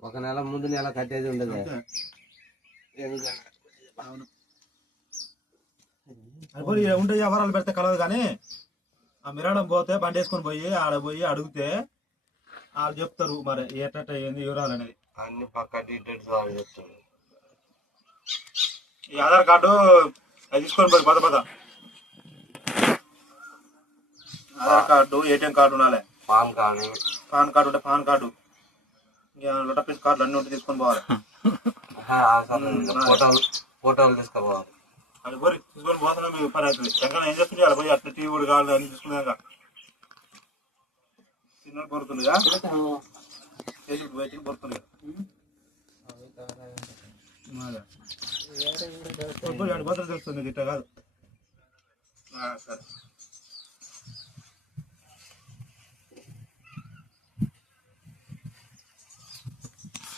ఒక నెల ముందు నెల కట్టేది ఉండదు. అనుకోని ఉంటే వ్యవహారాలు పెడితే కలదు. కానీ ఆ మిరాడం పోతే బండి వేసుకొని పోయి ఆడ పోయి అడిగితే వాళ్ళు చెప్తారు మరి ఏటట్ట ఏంది వివరాలు అనేది. అన్ని పక్క డీటెయిల్స్ వాళ్ళు చెప్తారు. ఈ ఆధార్ కార్డు అది తీసుకొని పోయి పద ఆధార్ కార్డు, ఏటీఎం కార్డు ఉండాలి, పాన్ కార్డు ఉంటే పాన్ కార్డు, ఇంకా లొటపీస్ కార్డులు అన్ని ఉంటే తీసుకొని పోవాలి. ఫోటోలు తీసుకోవాలి. అది పోయి తీసుకొని పోతున్నా మీకు పని అవుతుంది. ఎక్కడ ఏం చేస్తుంది అలా పోయి అట్లా టీవీ కూడా కావాలి అన్ని తీసుకున్నాక సిగ్నల్ పొరుతుందిగా బయటికి పొరుతుంది. బదులు తెలుస్తుంది ఇట్లా కాదు. సరే.